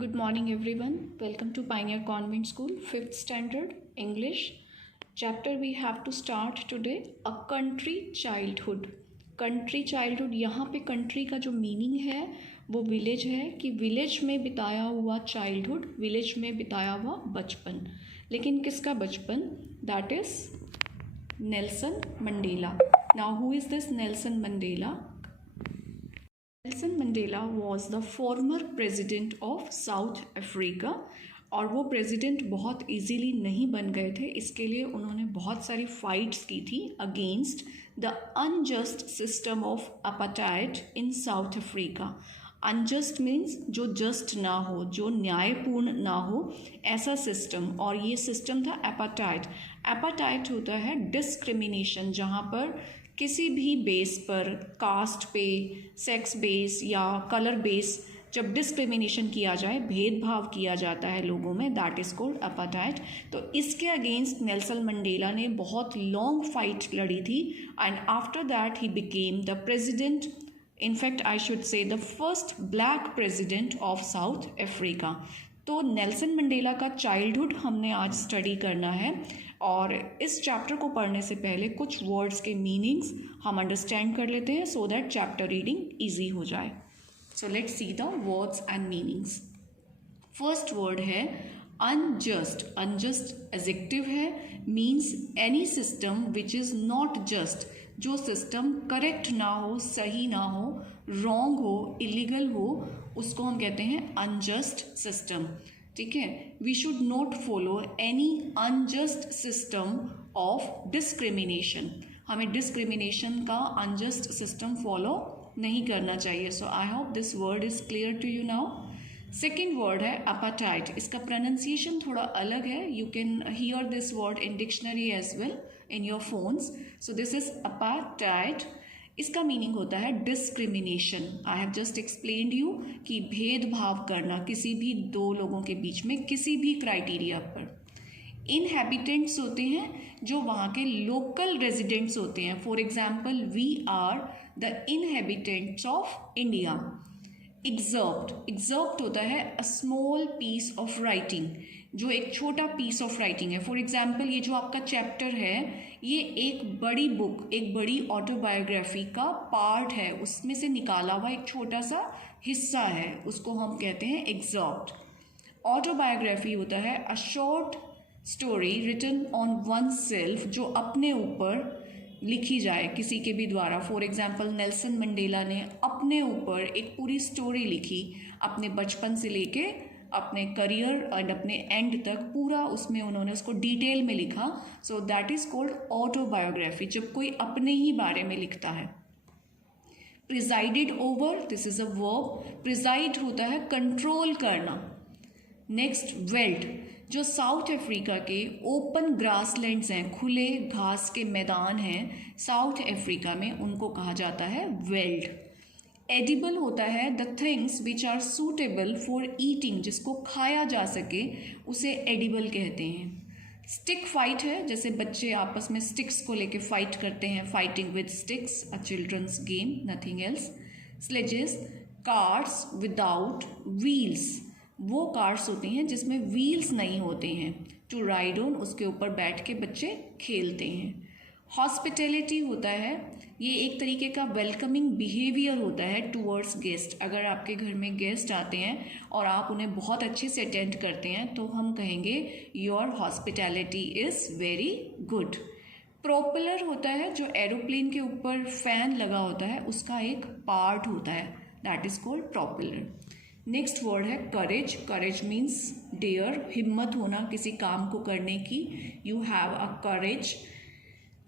Good morning, everyone. Welcome to Pioneer Convent School, 5th Standard, English. Chapter we have to start today, A Country Childhood. Country Childhood, यहाँ पे country का जो meaning है वो village है कि village में बिताया हुआ childhood, village में बिताया हुआ बचपन. लेकिन किसका बचपन? That is Nelson Mandela. Now who is this Nelson Mandela? Nelson Mandela was the former president of south Africa और वो प्रेसिडेंट बहुत इजीली नहीं बन गए थे. इसके लिए उन्होंने बहुत सारी फाइट्स की थी against the unjust system of apartheid in South Africa. Unjust means जो जस्ट ना हो, जो न्यायपूर्ण ना हो, ऐसा सिस्टम. और ये सिस्टम था अपार्टाइड. अपार्टाइड होता है डिस्क्रिमिनेशन, जहाँ पर किसी भी बेस पर, कास्ट पे, सेक्स बेस या कलर बेस, जब डिस्क्रिमिनेशन किया जाए, भेदभाव किया जाता है लोगों में, दैट इज़ कॉल्ड अपार्टाइड. तो इसके अगेंस्ट नेल्सन मंडेला ने बहुत लॉन्ग फाइट लड़ी थी and after that he became the president. In fact I should say the first black president of south Africa. तो नेल्सन मंडेला का चाइल्डहुड हमने आज स्टडी करना है और इस चैप्टर को पढ़ने से पहले कुछ वर्ड्स के मीनिंग्स हम अंडरस्टैंड कर लेते हैं so that chapter reading easy हो जाए. So let's see the words and meanings. First word है अनजस्ट. अनजस्ट एडजेक्टिव है, means any system which is not just. जो सिस्टम करेक्ट ना हो, सही ना हो, रॉन्ग हो, इलीगल हो, उसको हम कहते हैं अनजस्ट सिस्टम. ठीक है. We should not follow any unjust system of discrimination. हमें डिस्क्रिमिनेशन का अनजस्ट सिस्टम फॉलो नहीं करना चाहिए. So I hope this word is clear to you now. Second word है अपार्टाइड. इसका प्रोनाउंसिएशन थोड़ा अलग है. You can hear this word in dictionary as well in your phones. So this is apartheid. इसका meaning होता है discrimination. I have just explained you कि भेदभाव करना किसी भी दो लोगों के बीच में किसी भी क्राइटेरिया पर. इनहैबिटेंट्स होते हैं जो वहाँ के लोकल रेजिडेंट्स होते हैं. For example we are the inhabitants of India. Excerpt. Excerpt होता है a small piece of writing, जो एक छोटा पीस ऑफ राइटिंग है. फॉर एग्जाम्पल ये जो आपका चैप्टर है, ये एक बड़ी बुक, एक बड़ी ऑटोबायोग्राफी का पार्ट है, उसमें से निकाला हुआ एक छोटा सा हिस्सा है, उसको हम कहते हैं एग्जर्प्ट. ऑटोबायोग्राफी होता है a short story written on one self, जो अपने ऊपर लिखी जाए किसी के भी द्वारा. फॉर एग्जाम्पल नेल्सन मंडेला ने अपने ऊपर एक पूरी स्टोरी लिखी, अपने बचपन से लेके अपने करियर और अपने एंड तक पूरा उसमें उन्होंने उसको डिटेल में लिखा. So that is called autobiography, जब कोई अपने ही बारे में लिखता है. Presided over, this is a verb. Preside होता है कंट्रोल करना. Next weld. जो साउथ अफ्रीका के ओपन ग्रासलैंड्स हैं, खुले घास के मैदान हैं साउथ अफ्रीका में, उनको कहा जाता है वेल्ड. एडिबल होता है the things which are suitable for eating, जिसको खाया जा सके उसे एडिबल कहते हैं. स्टिक फाइट है, जैसे बच्चे आपस में स्टिक्स को लेके फाइट करते हैं, fighting with sticks, a children's game, nothing else. Sledges. Cars without wheels. वो कार्स होते हैं जिसमें व्हील्स नहीं होते हैं, टू राइड ऑन, उसके ऊपर बैठ के बच्चे खेलते हैं. हॉस्पिटैलिटी होता है, ये एक तरीके का वेलकमिंग बिहेवियर होता है टूवर्ड्स गेस्ट. अगर आपके घर में गेस्ट आते हैं और आप उन्हें बहुत अच्छे से अटेंड करते हैं तो हम कहेंगे your hospitality is very good. Propeller होता है जो एरोप्लेन के ऊपर फैन लगा होता है, उसका एक पार्ट होता है, that is called propeller. Next word है करेज. करेज मीन्स डेयर, हिम्मत होना किसी काम को करने की. You have a courage.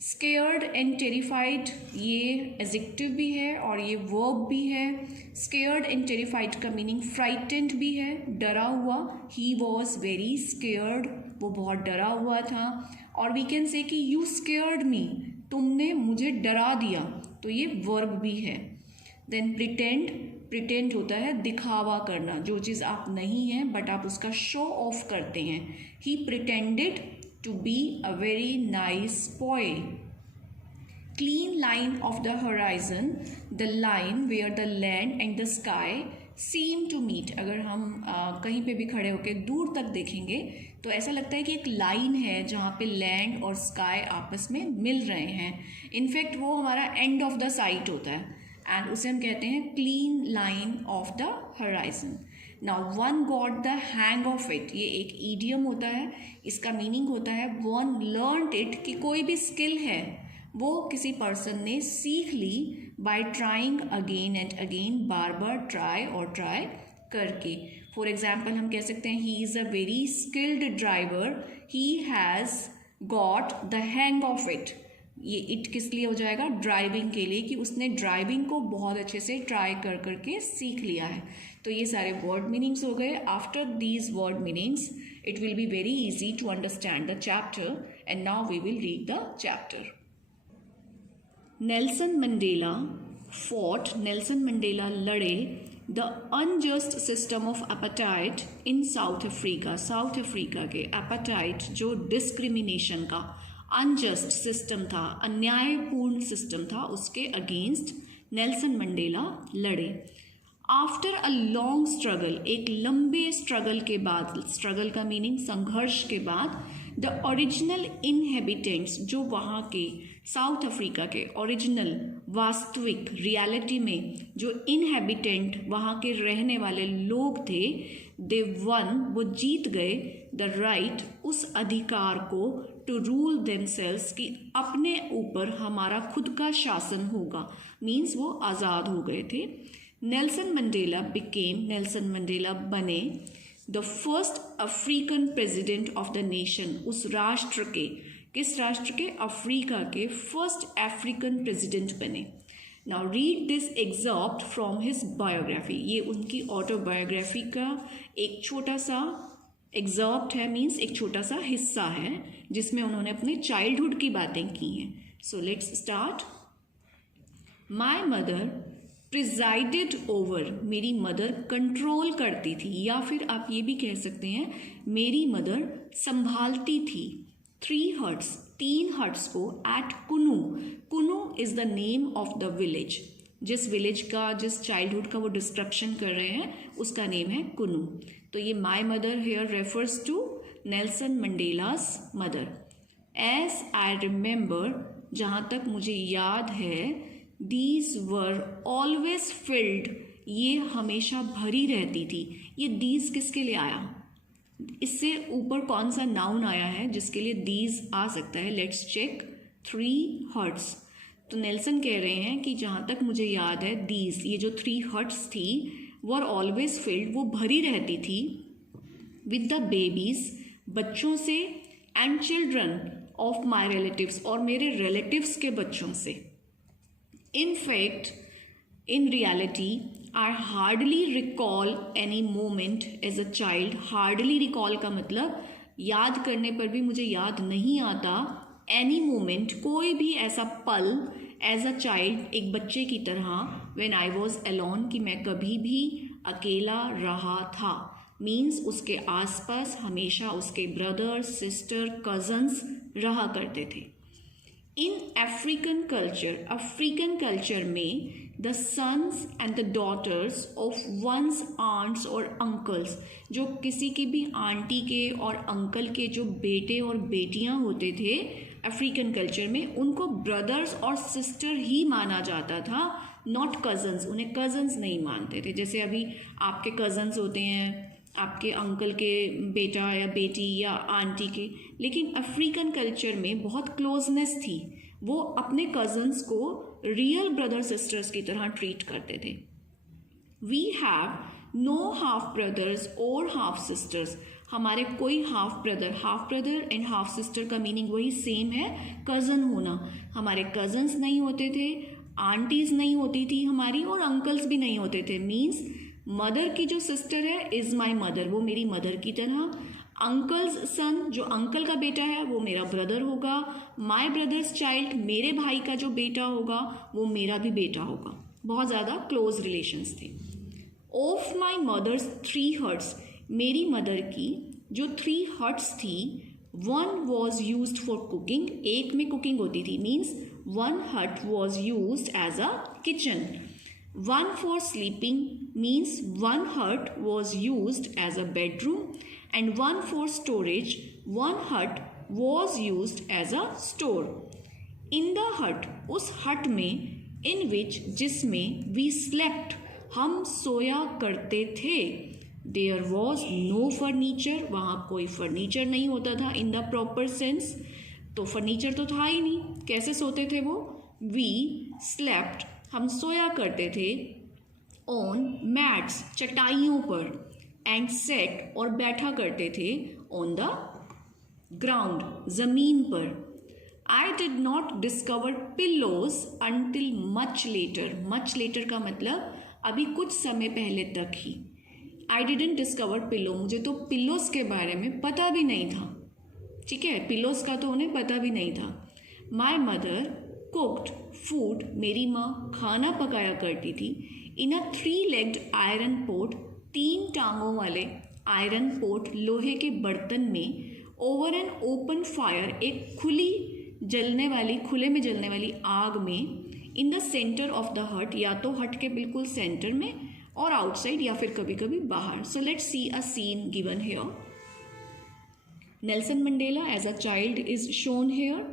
Scared and terrified, ये एडजेक्टिव भी है और ये वर्ब भी है. स्केयर्ड एंड टेरिफाइड का मीनिंग फ्राइटेंड भी है, डरा हुआ. ही वॉज वेरी स्केयर्ड, वो बहुत डरा हुआ था. और वी कैन से कि यू स्केयर्ड मी, तुमने मुझे डरा दिया, तो ये वर्ब भी है. Then pretend. प्रिटेंड होता है दिखावा करना, जो चीज़ आप नहीं हैं बट आप उसका शो ऑफ करते हैं. ही pretended to be a very nice boy. Clean line of the horizon, the line where the land and the sky seem to meet, अगर हम कहीं पे भी खड़े होकर दूर तक देखेंगे तो ऐसा लगता है कि एक लाइन है जहाँ पे लैंड और स्काई आपस में मिल रहे हैं. इनफैक्ट वो हमारा एंड ऑफ द साइट होता है एंड उसे हम कहते हैं clean line of the horizon. Now one got the hang of it, ये एक ईडियम होता है. इसका मीनिंग होता है वन लर्नड इट, कि कोई भी स्किल है वो किसी पर्सन ने सीख ली by trying again and again, बार बार ट्राई और ट्राई करके. फॉर एग्जाम्पल हम कह सकते हैं he is a very skilled driver, he has got the hang of it. ये इट किस लिए हो जाएगा? ड्राइविंग के लिए, कि उसने ड्राइविंग को बहुत अच्छे से ट्राई कर करके सीख लिया है. तो ये सारे वर्ड मीनिंग्स हो गए. After these word meanings it will be very easy to understand the chapter and now we will read the chapter. Nelson Mandela fought, Nelson Mandela लड़े the unjust system of apartheid in South Africa. South Africa के apartheid जो discrimination का unjust system था, अन्यायपूर्ण system था, उसके against Nelson Mandela लड़े. After a long struggle, एक लंबे स्ट्रगल के बाद, स्ट्रगल का मीनिंग संघर्ष के बाद, द ओरिजिनल इनहेबिटेंट्स, जो वहाँ के साउथ अफ्रीका के ओरिजिनल वास्तविक रियलिटी में जो इनहेबिटेंट वहाँ के रहने वाले लोग थे, दे वन, वो जीत गए द राइट, उस अधिकार को, टू रूल देमसेल्व्स, कि अपने ऊपर हमारा खुद का शासन होगा. मीन्स वो आज़ाद हो गए थे. Nelson Mandela became, Nelson Mandela बने the first African president of the nation, उस राष्ट्र के, किस राष्ट्र के? अफ्रीका के फर्स्ट अफ्रीकन प्रेसिडेंट बने. Now read this excerpt from his biography. ये उनकी ऑटोबायोग्राफी का एक छोटा सा एग्जॉप्ट है, मीन्स एक छोटा सा हिस्सा है जिसमें उन्होंने अपने चाइल्डहुड की बातें की हैं. So let's start. My mother presided over, मेरी मदर कंट्रोल करती थी, या फिर आप ये भी कह सकते हैं मेरी मदर संभालती थी. 3 हट्स, 3 हट्स को एट कुनू. कुनू is the name of the village, जिस विलेज का, जिस चाइल्डहुड का वो डिस्क्रिप्शन कर रहे हैं उसका नेम है कुनू. तो ये my mother here refers to Nelson Mandela's mother. As I remember, जहाँ तक मुझे याद है, दीज वर ऑलवेज फिल्ड, ये हमेशा भरी रहती थी. ये दीज किसके लिए आया? इससे ऊपर कौन सा नाउन आया है जिसके लिए दीज आ सकता है? Let's check. 3 हट्स. तो नेल्सन कह रहे हैं कि जहाँ तक मुझे याद है, दीज, ये जो 3 हट्स थी, वर ऑलवेज फिल्ड, वो भरी रहती थी, विद द बेबीज, बच्चों से, and children of my relatives, और मेरे रिलेटिव्स के बच्चों से. In fact, in reality, I hardly recall any moment as a child. Hardly recall का मतलब याद करने पर भी मुझे याद नहीं आता. Any moment, कोई भी ऐसा पल, as a child, एक बच्चे की तरह, when I was alone, कि मैं कभी भी अकेला रहा था. मीन्स उसके आसपास हमेशा उसके ब्रदर्स, सिस्टर, कजन्स रहा करते थे. In African culture, African culture में the sons and the daughters of one's aunts और अंकल्स, जो किसी की भी आंटी के और अंकल के जो बेटे और बेटियां होते थे अफ्रीकन कल्चर में, उनको ब्रदर्स और सिस्टर ही माना जाता था, नॉट कज़न्स. उन्हें कज़न्स नहीं मानते थे. जैसे अभी आपके कज़न्स होते हैं, आपके अंकल के बेटा या बेटी या आंटी के, लेकिन अफ्रीकन कल्चर में बहुत क्लोजनेस थी. वो अपने कज़न्स को रियल ब्रदर सिस्टर्स की तरह ट्रीट करते थे. We have no half brothers और हाफ सिस्टर्स. हमारे कोई half brother and half sister का मीनिंग वही सेम है, कज़न होना. हमारे कज़न्स नहीं होते थे, आंटीज़ नहीं होती थी हमारी, और अंकल्स भी नहीं होते थे. मीन्स मदर की जो सिस्टर है इज़ माई मदर, वो मेरी मदर की तरह. अंकल्स सन, जो अंकल का बेटा है वो मेरा ब्रदर होगा. माई ब्रदर्स चाइल्ड, मेरे भाई का जो बेटा होगा वो मेरा भी बेटा होगा. बहुत ज़्यादा क्लोज रिलेशंस थे. ऑफ माई मदर्स 3 हट्स, मेरी मदर की जो 3 हट्स थी, 1 वॉज यूज फॉर कुकिंग, एक में कुकिंग होती थी. Means 1 hut was use as a kitchen. One for sleeping means one hut was used as a bedroom, and one for storage, one hut was used as a store. In the hut, उस hut में, in which जिसमें we slept, हम सोया करते थे. There was no furniture, वहाँ कोई furniture नहीं होता था in the proper sense. तो फर्नीचर तो था ही नहीं, कैसे सोते थे वो? We slept, हम सोया करते थे on mats, चटाइयों पर, and sat, और बैठा करते थे on the ground, ज़मीन पर. I did not discover pillows until much later. Much later का मतलब अभी कुछ समय पहले तक ही. I didn't discover pillow, मुझे तो पिलोस के बारे में पता भी नहीं था. ठीक है, पिलोस का तो उन्हें पता भी नहीं था. My mother cooked food, मेरी माँ खाना पकाया करती थी. In a 3-legged iron pot, 3 टांगों वाले आयरन पोट, लोहे के बर्तन में, over an open fire, एक खुले में जलने वाली आग में, in the center of the hut, या तो हट के बिल्कुल सेंटर में, और आउटसाइड या फिर कभी कभी बाहर. So let's see a scene given here. Nelson Mandela as a child is shown here.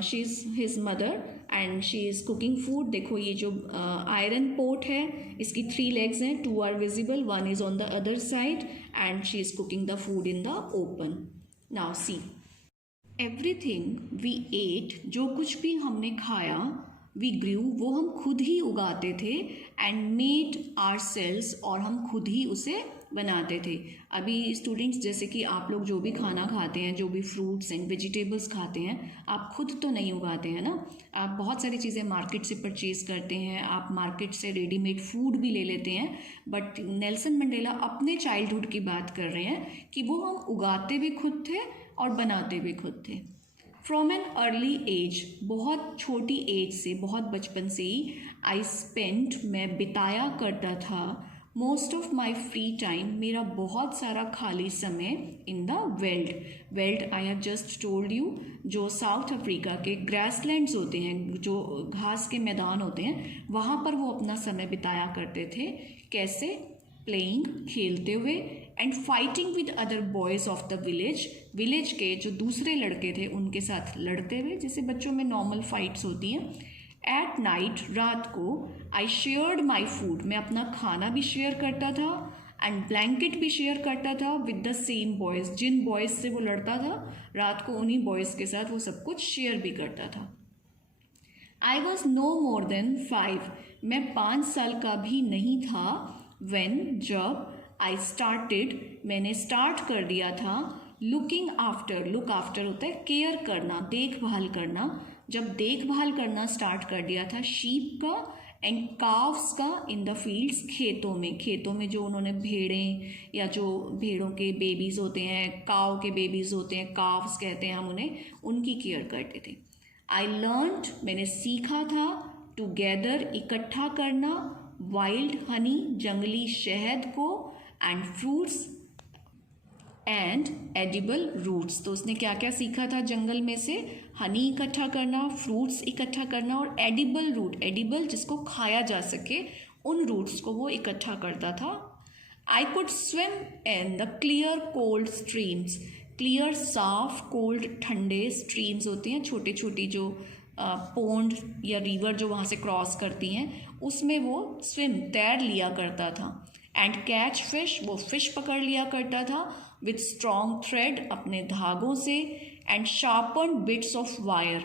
She's his mother and she is cooking food. देखो ये जो आयरन पोट है, इसकी 3 legs हैं, 2 are visible, 1 is on the other side, and she is cooking the food in the open. Now see, everything we ate, जो कुछ भी हमने खाया, we grew, वो हम खुद ही उगाते थे, and made ourselves, और हम खुद ही उसे बनाते थे. अभी स्टूडेंट्स, जैसे कि आप लोग जो भी खाना खाते हैं, जो भी फ्रूट्स एंड वेजिटेबल्स खाते हैं, आप खुद तो नहीं उगाते हैं ना. आप बहुत सारी चीज़ें मार्केट से परचेज करते हैं, आप मार्केट से रेडीमेड फूड भी ले लेते हैं. बट नेल्सन मंडेला अपने चाइल्डहुड की बात कर रहे हैं कि वो हम उगाते भी खुद थे और बनाते भी खुद थे. फ्रॉम एन अर्ली एज, बहुत छोटी एज से, बहुत बचपन से ही, आई स्पेंट, मैं बिताया करता था, most of my free time, मेरा बहुत सारा खाली समय, in the weld I have just told you, जो साउथ अफ्रीका के ग्रासलैंड्स होते हैं, जो घास के मैदान होते हैं, वहाँ पर वो अपना समय बिताया करते थे. कैसे? प्लेइंग, खेलते हुए, and fighting with other boys of the village के जो दूसरे लड़के थे उनके साथ लड़ते हुए, जैसे बच्चों में नॉर्मल फाइट्स होती हैं. एट नाइट, रात को, आई शेयर्ड माई फूड, मैं अपना खाना भी शेयर करता था, एंड ब्लैंकेट भी शेयर करता था विद द सेम बॉयज़, जिन बॉयज़ से वो लड़ता था, रात को उन्हीं बॉयज़ के साथ वो सब कुछ शेयर भी करता था. I was no more than 5, मैं 5 साल का भी नहीं था. व्हेन, जब, आई स्टार्टेड, मैंने स्टार्ट कर दिया था, लुकिंग आफ्टर, लुक आफ्टर होता है केयर करना, देखभाल करना, जब देखभाल करना स्टार्ट कर दिया था शीप का एंड काव्स का इन द फील्ड्स, खेतों में जो उन्होंने भेड़ें या जो भेड़ों के बेबीज़ होते हैं, काव के बेबीज़ होते हैं, काव्स कहते हैं हम उन्हें, उनकी केयर करते थे. आई लर्नड, मैंने सीखा था, टू गैदर, इकट्ठा करना, वाइल्ड हनी, जंगली शहद को, and fruits and edible roots. तो उसने क्या क्या सीखा था जंगल में से? हनी इकट्ठा करना, फ्रूट्स इकट्ठा करना, और एडिबल रूट, एडिबल जिसको खाया जा सके, उन रूट्स को वो इकट्ठा करता था. I could swim in the clear cold streams, clear साफ, कोल्ड ठंडे स्ट्रीम्स होती हैं, छोटी छोटी जो पोंड या रिवर जो वहाँ से क्रॉस करती हैं, उसमें वो स्विम, तैर लिया करता था. एंड कैच फिश, वो फिश पकड़ लिया करता था, विथ स्ट्रॉन्ग थ्रेड, अपने धागों से, and sharpen bits of wire,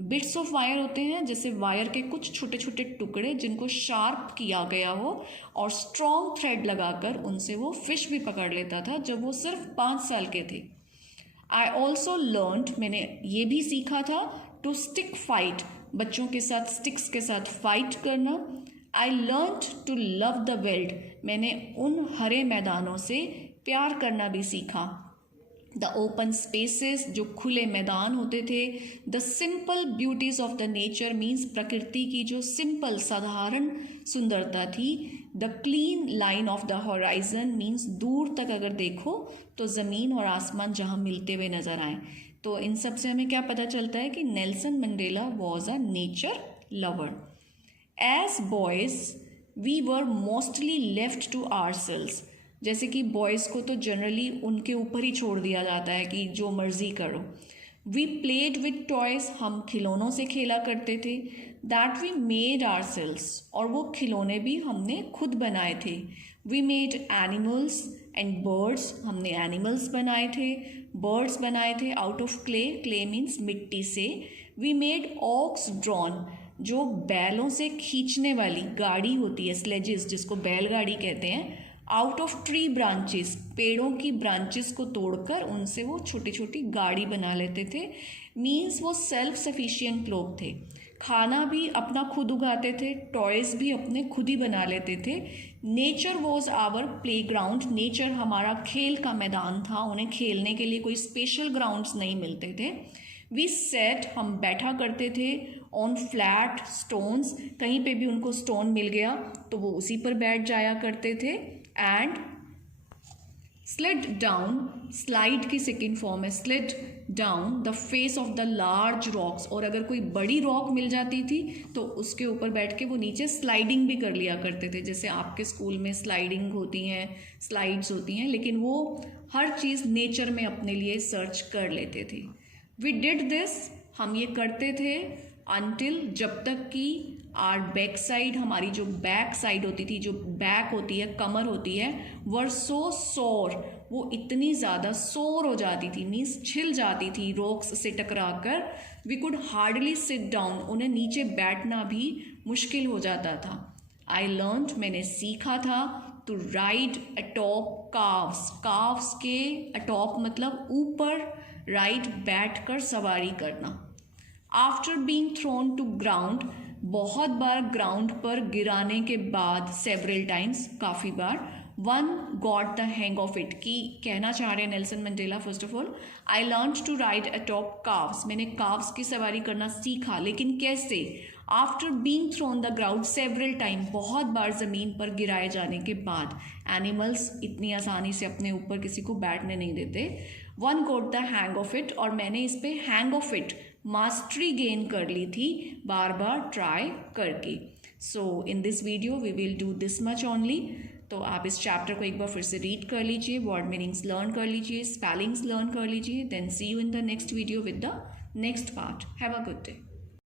bits of wire होते हैं जैसे वायर के कुछ छोटे छोटे टुकड़े जिनको शार्प किया गया हो, और स्ट्रॉन्ग थ्रेड लगाकर उनसे वो फिश भी पकड़ लेता था जब वो सिर्फ 5 साल के थे. आई ऑल्सो लर्नड, मैंने ये भी सीखा था, टू स्टिक फाइट, बच्चों के साथ स्टिक्स के साथ फाइट करना. I learned to love the veld, मैंने उन हरे मैदानों से प्यार करना भी सीखा. द ओपन स्पेसेस, जो खुले मैदान होते थे. The simple beauties of the nature means प्रकृति की जो सिंपल साधारण सुंदरता थी. The clean line of the horizon means दूर तक अगर देखो तो ज़मीन और आसमान जहाँ मिलते हुए नज़र आए. तो इन सब से हमें क्या पता चलता है कि Nelson Mandela was a nature lover. As boys we were mostly left to ourselves, जैसे कि बॉयज़ को तो जनरली उनके ऊपर ही छोड़ दिया जाता है कि जो मर्ज़ी करो। वी प्लेड विद टॉयज़, हम खिलौनों से खेला करते थे। दैट वी मेड आवरसेल्व्स, और वो खिलौने भी हमने खुद बनाए थे। We made animals and birds, हमने एनिमल्स बनाए थे, बर्ड्स बनाए थे out of clay, clay means मिट्टी से। वी मेड ऑक्स ड्रॉन, जो बैलों से खींचने वाली गाड़ी होती है, स्लेजेस, जिसको बैलगाड़ी कहते हैं, आउट ऑफ ट्री ब्रांचेस, पेड़ों की ब्रांचेस को तोड़कर उनसे वो छोटी छोटी गाड़ी बना लेते थे। मीन्स वो सेल्फ सफिशिएंट लोग थे, खाना भी अपना खुद उगाते थे, टॉयज़ भी अपने खुद ही बना लेते थे। Nature was our playground, nature हमारा खेल का मैदान था, उन्हें खेलने के लिए कोई स्पेशल ग्राउंड्स नहीं मिलते थे। वी सेट, हम बैठा करते थे, ऑन फ्लैट स्टोन्स, कहीं पे भी उनको स्टोन मिल गया तो वो उसी पर बैठ जाया करते थे। एंड स्लिड डाउन, स्लाइड की सेकेंड फॉर्म है slid down the face of the large rocks, और अगर कोई बड़ी रॉक मिल जाती थी तो उसके ऊपर बैठ के वो नीचे स्लाइडिंग भी कर लिया करते थे, जैसे आपके स्कूल में स्लाइडिंग होती हैं, स्लाइड्स होती हैं, लेकिन वो हर चीज़ नेचर में अपने लिए सर्च कर लेते थे। वी डिड दिस, हम ये करते थे, अनटिल, जब तक कि आर बैक साइड, हमारी जो बैक साइड होती थी, जो बैक होती है, कमर होती है, वर सो सोर, वो इतनी ज़्यादा सोर हो जाती थी, मीन्स छिल जाती थी रॉक्स से टकरा कर। We could hardly sit down, उन्हें नीचे बैठना भी मुश्किल हो जाता था। आई लर्नड, मैंने सीखा था, to ride atop cows, cows के अटॉप मतलब ऊपर, राइड बैठ कर सवारी करना। After being thrown to ground, बहुत बार ग्राउंड पर गिराने के बाद, सेवरल टाइम्स, काफ़ी बार, one got the hang of it, कि कहना चाह रहे हैं Nelson Mandela, first of all I learn to ride atop calves, मैंने काव्स की सवारी करना सीखा, लेकिन कैसे? After being thrown the ground several time, बहुत बार ज़मीन पर गिराए जाने के बाद। एनिमल्स इतनी आसानी से अपने ऊपर किसी को बैठने नहीं देते। One got the hang of it, और मैंने इस पे hang of it, mastery gain कर ली थी बार बार ट्राई करके। So in this video we will do this much only. तो आप इस चैप्टर को एक बार फिर से रीड कर लीजिए, वर्ड मीनिंग्स लर्न कर लीजिए, स्पेलिंग्स लर्न कर लीजिए, then see you in the next video with the next part. Have a good day.